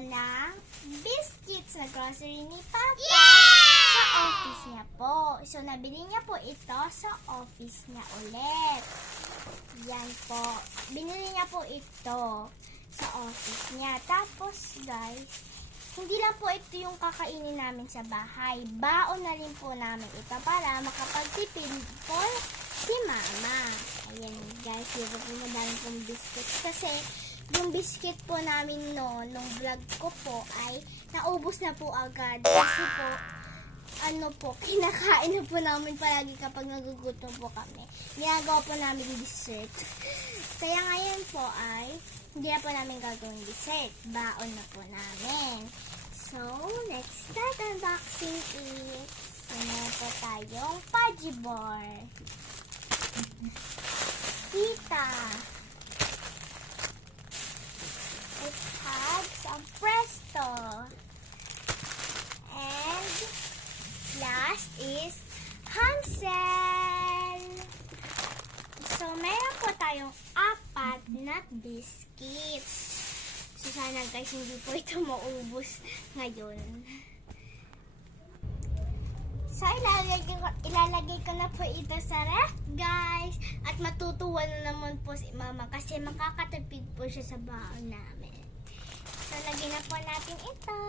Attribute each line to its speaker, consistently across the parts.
Speaker 1: ng biscuits na grocery ni Papa sa office niya po. So, nabili niya po ito sa office niya ulit. Yan po. Binili niya po ito sa office niya. Tapos, guys, hindi lang po ito yung kakainin namin sa bahay. Baon na rin po namin ito para makapagtipid po si Mama. Ayan guys, yun po madami pong biscuits. Kasi yung biscuit po namin no, nung vlog ko po ay naubos na po agad. Kasi po, ano po, kinakain na po namin palagi kapag nagugutom po kami. Ginagawa po namin dessert. Kaya ngayon po ay hindi na po namin gagawin dessert. Baon na po namin. So, let's start unboxing it. Meron po tayong Pudgy Bar. Kita. It has some Presto. And last is Hansel. So, meron po tayong na biscuits. So, sana guys, hindi po ito maubos ngayon. So, ilalagay ko, ilalagay ko na po ito sa ref, guys. At matutuwa na naman po si mama kasi makakatipid po siya sa baon namin. So, lagyan na po natin ito.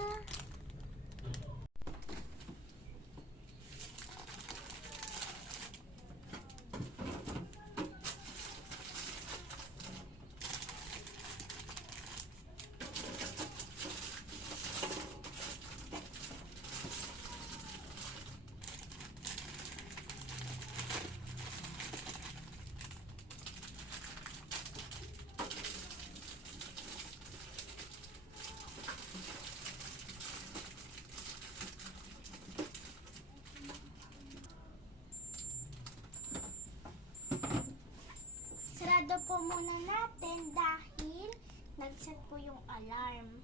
Speaker 1: Sarado po muna natin dahil nag-set po yung alarm.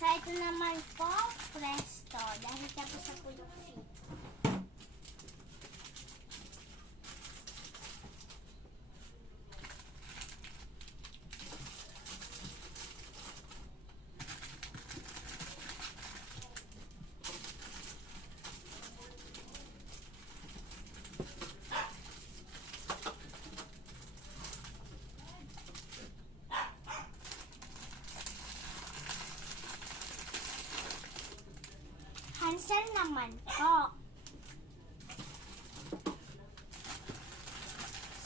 Speaker 1: So, ito naman po, presto. Dahil tapos na po yung fit. Naman po.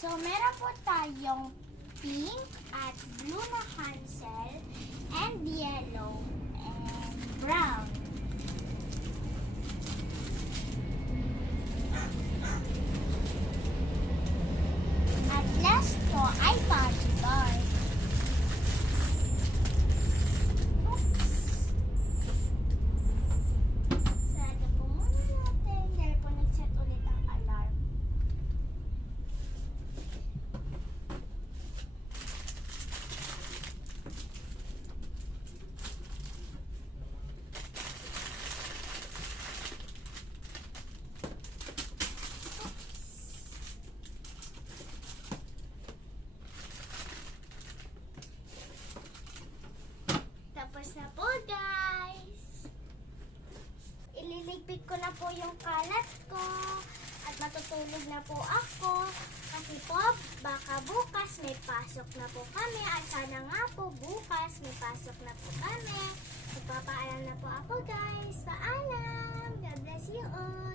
Speaker 1: So, meron po tayong pink at blue na Hansel and yellow and brown. At last po ay Pudgy Bar. Oops. Sarado po muna natin dahil po nag-set ulit ang alarm. Tapos na po guys! Ililigpit ko na po yung kalat ko at matutulog na po ako kasi po baka bukas may pasok na po kami at sana nga po bukas may pasok na po kami. Magpapaalam na po ako guys. Paalam! God bless you all!